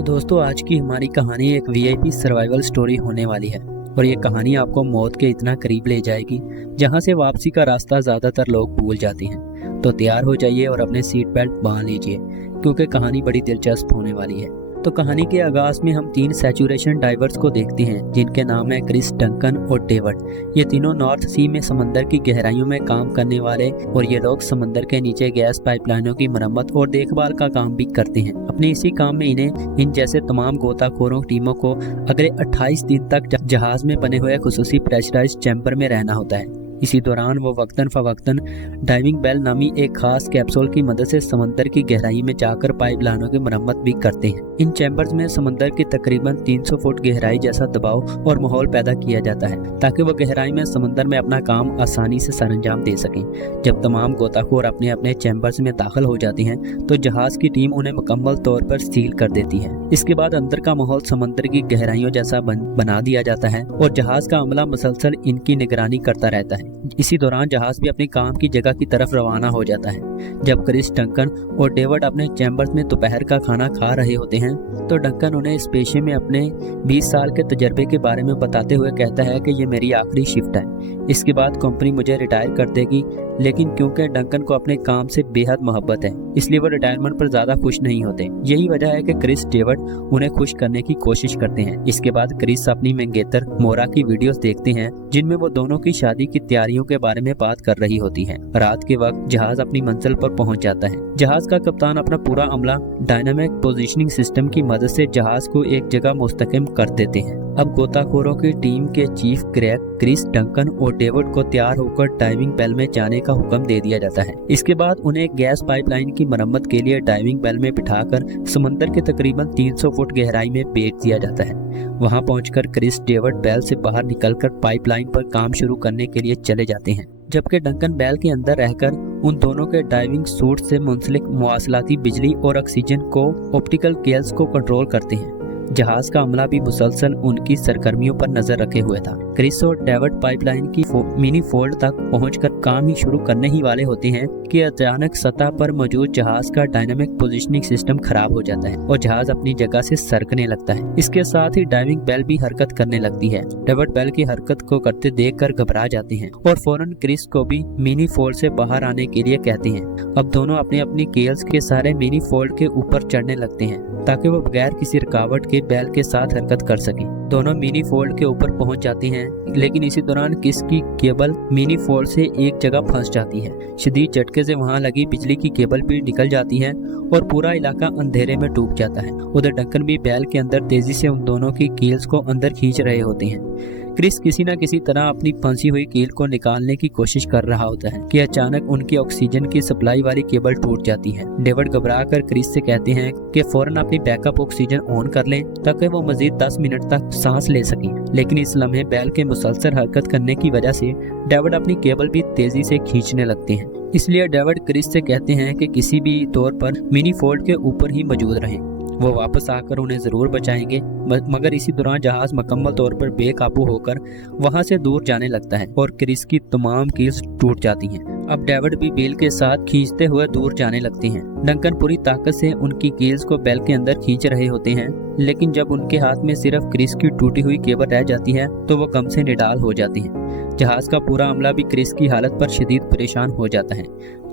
तो दोस्तों आज की हमारी कहानी एक वीआईपी सर्वाइवल स्टोरी होने वाली है और ये कहानी आपको मौत के इतना करीब ले जाएगी जहां से वापसी का रास्ता ज्यादातर लोग भूल जाते हैं। तो तैयार हो जाइए और अपने सीट बेल्ट बांध लीजिए क्योंकि कहानी बड़ी दिलचस्प होने वाली है। तो कहानी के आगाज में हम 3 सैचुरेशन डाइवर्स को देखते हैं जिनके नाम है क्रिस, डंकन और डेविड। ये तीनों नॉर्थ सी में समंदर की गहराइयों में काम करने वाले और ये लोग समंदर के नीचे गैस पाइपलाइनों की मरम्मत और देखभाल का काम भी करते हैं। अपने इसी काम में इन्हें इन जैसे तमाम गोताखोरों टीमों को अगले 28 दिन तक जहाज में बने हुए खुसूसी प्रेशराइज्ड चैम्बर में रहना होता है। इसी दौरान वो वक्तन फवक्तन डाइविंग बेल नामी एक खास कैप्सूल की मदद से समंदर की गहराई में जाकर पाइपलाइनों की मरम्मत भी करते हैं। इन चैम्बर्स में समंदर की तकरीबन 300 फुट गहराई जैसा दबाव और माहौल पैदा किया जाता है ताकि वो गहराई में समंदर में अपना काम आसानी से सरअंजाम दे सकें। जब तमाम गोताखोर अपने अपने चैम्बर्स में दाखिल हो जाती हैं तो जहाज की टीम उन्हें मुकम्मल तौर पर सील कर देती है। इसके बाद अंदर का माहौल समंदर की गहराइयों जैसा बना दिया जाता है और जहाज का अमला मुसलसल इनकी निगरानी करता रहता है। इसी दौरान जहाज भी अपनी काम की जगह की तरफ रवाना हो जाता है। जब क्रिस, डंकन और डेविड अपने चैम्बर्स में दोपहर का खाना खा रहे होते हैं तो डंकन उन्हें इस पेशे में अपने 20 साल के तजर्बे के बारे में बताते हुए कहता है कि ये मेरी आखिरी शिफ्ट है, इसके बाद कंपनी मुझे रिटायर कर देगी। लेकिन क्योंकि डंकन को अपने काम से बेहद मोहब्बत है इसलिए वो रिटायरमेंट पर ज्यादा खुश नहीं होते। यही वजह है कि क्रिस, डेविड उन्हें खुश करने की कोशिश करते हैं। इसके बाद क्रिस अपनी मंगेतर मोरा की वीडियोस देखते हैं जिनमें वो दोनों की शादी की तैयारियों के बारे में बात कर रही होती है। रात के वक्त जहाज अपनी मंजिल पर पहुंच जाता है। जहाज का कप्तान अपना पूरा अमला डायनामिक पोजीशनिंग सिस्टम की मदद से जहाज को एक जगह मुस्तकिम कर देते हैं। अब गोताखोरों की टीम के चीफ ग्रेग, क्रिस, डंकन और डेविड को तैयार होकर डाइविंग बेल में जाने का हुक्म दे दिया जाता है। इसके बाद उन्हें गैस पाइपलाइन की मरम्मत के लिए डाइविंग बेल में बिठाकर समंदर के तकरीबन 300 फुट गहराई में भेज दिया जाता है। वहां पहुंचकर क्रिस, डेविड बेल से बाहर निकलकर पाइपलाइन पर काम शुरू करने के लिए चले जाते हैं, जबकि डंकन बेल के अंदर रहकर उन दोनों के डाइविंग सूट से मुंसलिक मवासलाती बिजली और ऑक्सीजन को ऑप्टिकल केल्स को कंट्रोल करते हैं। जहाज का अमला भी मुसलसल उनकी सरगर्मियों पर नजर रखे हुए था। क्रिस और डेविड पाइपलाइन की मिनी फोल्ड तक पहुंचकर काम ही शुरू करने ही वाले होते हैं कि अचानक सतह पर मौजूद जहाज का डायनामिक पोजीशनिंग सिस्टम खराब हो जाता है और जहाज अपनी जगह से सरकने लगता है। इसके साथ ही डाइविंग बेल भी हरकत करने लगती है। डेविड बेल की हरकत को करते देखकर घबरा जाते हैं और फौरन क्रिस को भी मिनी फोल्ड से बाहर आने के लिए कहते हैं। अब दोनों अपनी अपनी केल्स के सारे मिनी फोल्ड के ऊपर चढ़ने लगते हैं ताकि वो बगैर किसी रुकावट के बेल के साथ हरकत कर सकें। दोनों मिनी फोल्ड के ऊपर पहुंच जाते हैं लेकिन इसी दौरान क्रिस की केबल मिनी फोल्ड से एक जगह फंस जाती है। शदीद झटके से वहां लगी बिजली की केबल भी निकल जाती है और पूरा इलाका अंधेरे में डूब जाता है। उधर डंकन भी बेल के अंदर तेजी से उन दोनों की कील्स को अंदर खींच रहे होते हैं। क्रिस किसी न किसी तरह अपनी फंसी हुई कील को निकालने की कोशिश कर रहा होता है कि अचानक उनकी ऑक्सीजन की सप्लाई वाली केबल टूट जाती है। डेविड घबराकर क्रिस से कहते हैं कि फौरन अपनी बैकअप ऑक्सीजन ऑन कर लें ताकि वो मजीद 10 मिनट तक सांस ले सकें। लेकिन इस लम्हे बेल के मुसलसल हरकत करने की वजह से डेविड अपनी केबल भी तेजी से खींचने लगते हैं। इसलिए डेविड क्रिस से कहते हैं कि किसी भी तौर पर मिनी फोल्ड के ऊपर ही मौजूद रहें, वो वापस आकर उन्हें जरूर बचाएंगे। मगर इसी दौरान जहाज मुकम्मल तौर पर बेकाबू होकर वहां से दूर जाने लगता है और क्रिस की तमाम कील्स टूट जाती हैं। अब डेविड भी बेल के साथ खींचते हुए दूर जाने लगते हैं। डंकन पूरी ताकत से उनकी कील्स को बेल के अंदर खींच रहे होते हैं लेकिन जब उनके हाथ में सिर्फ क्रिस की टूटी हुई केबल रह जाती है तो वो कम से निडाल हो जाती हैं। जहाज का पूरा अमला भी क्रिस की हालत पर शदीद परेशान हो जाता है।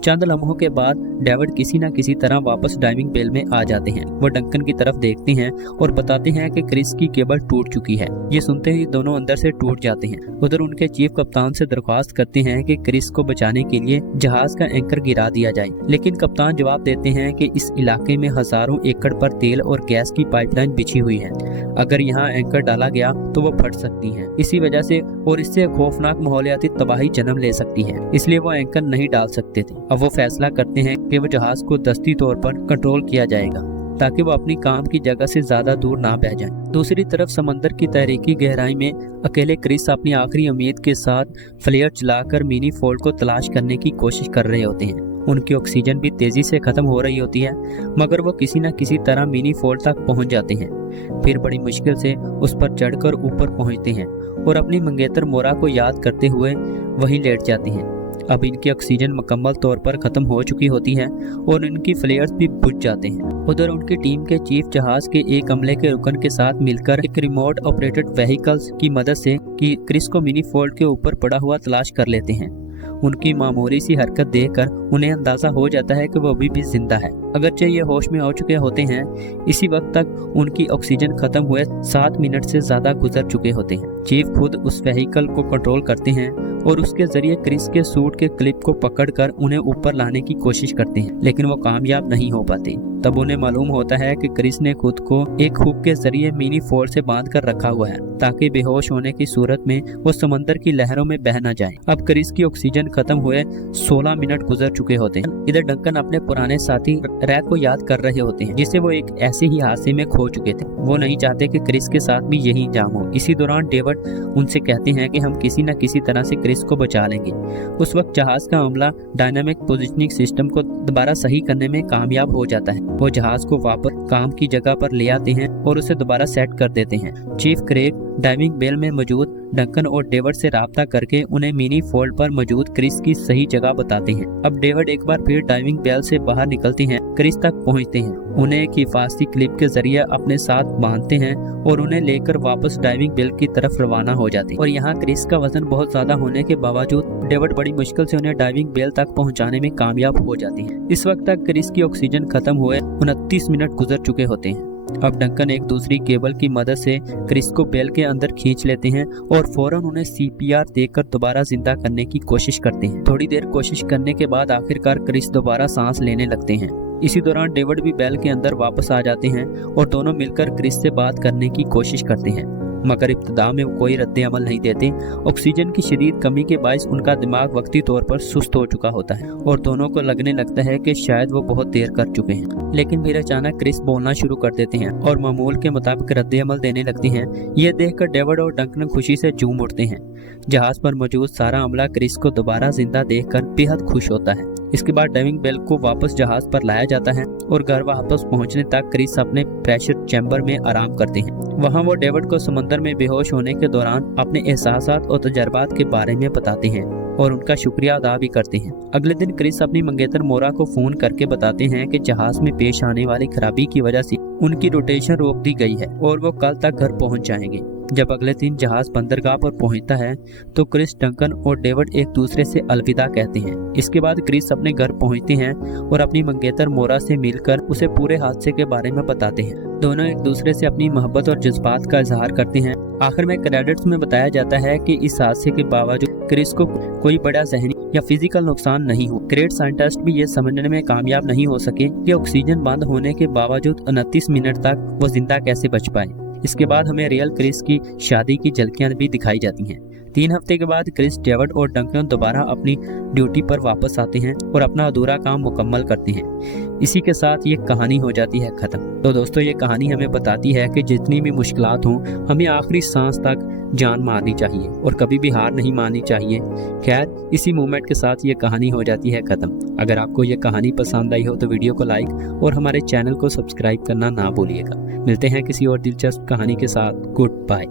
चंद लम्हों के बाद डेविड किसी न किसी तरह वापस डाइविंग बेल में आ जाते हैं। वो डंकन की तरफ देखते हैं और बताते हैं कि क्रिस की केबल टूट चुकी है। ये सुनते ही दोनों अंदर से टूट जाते हैं। उधर उनके चीफ कप्तान से दरख्वास्त करते हैं कि क्रिस को बचाने के लिए जहाज का एंकर गिरा दिया जाए, लेकिन कप्तान जवाब देते हैं कि इस इलाके में हजारों एकड़ पर तेल और गैस की पाइपलाइन बिछी हुई है, अगर यहाँ एंकर डाला गया तो वो फट सकती है। इसी वजह से और इससे खौफनाक माहौलियाती तबाही जन्म ले सकती है, इसलिए वो एंकर नहीं डाल सकते थे। अब वो फैसला करते हैं कि वो जहाज को दस्ती तौर पर कंट्रोल किया जाएगा ताकि वो अपनी काम की जगह से ज्यादा दूर ना बह जाएं। दूसरी तरफ समंदर की तहरीकी गहराई में अकेले क्रिस अपनी आखिरी उम्मीद के साथ फ्लेयर चलाकर मिनी फोल्ड को तलाश करने की कोशिश कर रहे होते हैं। उनकी ऑक्सीजन भी तेजी से खत्म हो रही होती है मगर वो किसी न किसी तरह मिनी फोल्ड तक पहुंच जाते हैं। फिर बड़ी मुश्किल से उस पर चढ़कर ऊपर पहुंचते हैं और अपनी मंगेतर मोरा को याद करते हुए वहीं लेट जाते हैं। अब इनकी ऑक्सीजन मुकम्मल तौर पर खत्म हो चुकी होती है और इनकी फ्लेयर्स भी बुझ जाते हैं। उधर उनकी टीम के चीफ जहाज के एक अमले के रुकन के साथ मिलकर एक रिमोट ऑपरेटेड व्हीकल्स की मदद से कि क्रिस को मिनी फोल्ड के ऊपर पड़ा हुआ तलाश कर लेते हैं। उनकी मामूली सी हरकत देखकर उन्हें अंदाजा हो जाता है कि वो अभी भी जिंदा है, अगरचे ये होश में आ चुके होते हैं। इसी वक्त तक उनकी ऑक्सीजन खत्म हुए 7 मिनट से ज्यादा गुजर चुके होते हैं। चीफ खुद उस व्हीकल को कंट्रोल करते हैं और उसके जरिए क्रिस के सूट के क्लिप को पकड़कर उन्हें ऊपर लाने की कोशिश करते हैं, लेकिन वो कामयाब नहीं हो पाते। तब उन्हें मालूम होता है कि क्रिस ने खुद को एक हुक के जरिए मिनी फोल्ड से बांध कर रखा हुआ है ताकि बेहोश होने की सूरत में वो समंदर की लहरों में बह न जाए। अब क्रिस की ऑक्सीजन खत्म हुए 16 मिनट गुजर चुके होते हैं। इधर डंकन अपने पुराने साथी रैक को याद कर रहे होते हैं जिसे वो एक ऐसे ही हादसे में खो चुके थे। वो नहीं चाहते कि क्रिस के साथ भी यही अंजाम हो। इसी दौरान डेविड उनसे कहते हैं कि हम किसी न किसी तरह से क्रिस को बचा लेंगे। उस वक्त जहाज का अमला डायनामिक पोजिशनिंग सिस्टम को दोबारा सही करने में कामयाब हो जाता है। वो जहाज को वापस काम की जगह पर ले आते हैं और उसे दोबारा सेट कर देते हैं। चीफ क्रेग डाइविंग बेल में मौजूद डंकन और डेविड से राब्ता करके उन्हें मिनी फोल्ड पर मौजूद क्रिस की सही जगह बताते हैं। अब डेविड एक बार फिर डाइविंग बेल से बाहर निकलते हैं, क्रिस तक पहुंचते हैं, उन्हें एक हिफाजती क्लिप के जरिए अपने साथ बांधते हैं और उन्हें लेकर वापस डाइविंग बेल की तरफ रवाना हो जाते हैं। और यहाँ क्रिस का वजन बहुत ज्यादा होने के बावजूद डेविड बड़ी मुश्किल से उन्हें डाइविंग बेल तक पहुँचाने में कामयाब हो जाती है। इस वक्त तक क्रिस की ऑक्सीजन खत्म हुए 29 मिनट गुजर चुके होते हैं। अब डंकन एक दूसरी केबल की मदद से क्रिस को बेल के अंदर खींच लेते हैं और फौरन उन्हें सीपीआर देकर दोबारा जिंदा करने की कोशिश करते हैं। थोड़ी देर कोशिश करने के बाद आखिरकार क्रिस दोबारा सांस लेने लगते हैं। इसी दौरान डेविड भी बेल के अंदर वापस आ जाते हैं और दोनों मिलकर क्रिस से बात करने की कोशिश करते हैं, मगर इब्तिदा में वो कोई रद्द अमल नहीं देते। ऑक्सीजन की शदीद कमी के बायस उनका दिमाग वक्ती तौर पर सुस्त हो चुका होता है और दोनों को लगने लगता है कि शायद वो बहुत देर कर चुके हैं। लेकिन फिर अचानक क्रिस बोलना शुरू कर देते हैं और मामूल के मुताबिक रद्द अमल देने लगते हैं। ये देखकर डेविड और डंकन खुशी से झूम उठते हैं। जहाज पर मौजूद सारा अमला क्रिस को दोबारा जिंदा देखकर बेहद खुश होता है। इसके बाद डाइविंग बेल को वापस जहाज पर लाया जाता है और घर वापस पहुंचने तक क्रिस अपने प्रेशर चैम्बर में आराम करते हैं। वहां वो डेविड को समंदर में बेहोश होने के दौरान अपने एहसासात और तजर्बात के बारे में बताते हैं और उनका शुक्रिया अदा भी करते हैं। अगले दिन क्रिस अपनी मंगेतर मोरा को फोन करके बताते हैं कि जहाज में पेश आने वाली खराबी की वजह से उनकी रोटेशन रोक दी गई है और वो कल तक घर पहुंच जाएंगे। जब अगले दिन जहाज बंदरगाह पर पहुंचता है तो क्रिस, डंकन और डेविड एक दूसरे से अलविदा कहते हैं। इसके बाद क्रिस अपने घर पहुंचते हैं और अपनी मंगेतर मोरा से मिलकर उसे पूरे हादसे के बारे में बताते हैं। दोनों एक दूसरे से अपनी मोहब्बत और जज्बात का इजहार करते हैं। आखिर में क्रेडिट्स में बताया जाता है कि इस हादसे के बावजूद क्रिस को कोई बड़ा जहनी या फिजिकल नुकसान नहीं हुआ। ग्रेट साइंटिस्ट भी ये समझने में कामयाब नहीं हो सके कि ऑक्सीजन बंद होने के बावजूद 29 मिनट तक वो जिंदा कैसे बच पाए। इसके बाद हमें रियल क्रिस की शादी की झलकियां भी दिखाई जाती हैं। 3 हफ्ते के बाद क्रिस, डेविड और डंकन दोबारा अपनी ड्यूटी पर वापस आते हैं और अपना अधूरा काम मुकम्मल करते हैं। इसी के साथ ये कहानी हो जाती है खत्म। तो दोस्तों, ये कहानी हमें बताती है कि जितनी भी मुश्किलात हों, हमें आखिरी सांस तक जान मारनी चाहिए और कभी भी हार नहीं माननी चाहिए। खैर, इसी मोमेंट के साथ ये कहानी हो जाती है खत्म। अगर आपको ये कहानी पसंद आई हो तो वीडियो को लाइक और हमारे चैनल को सब्सक्राइब करना ना भूलिएगा। मिलते हैं किसी और दिलचस्प कहानी के साथ। Good bye.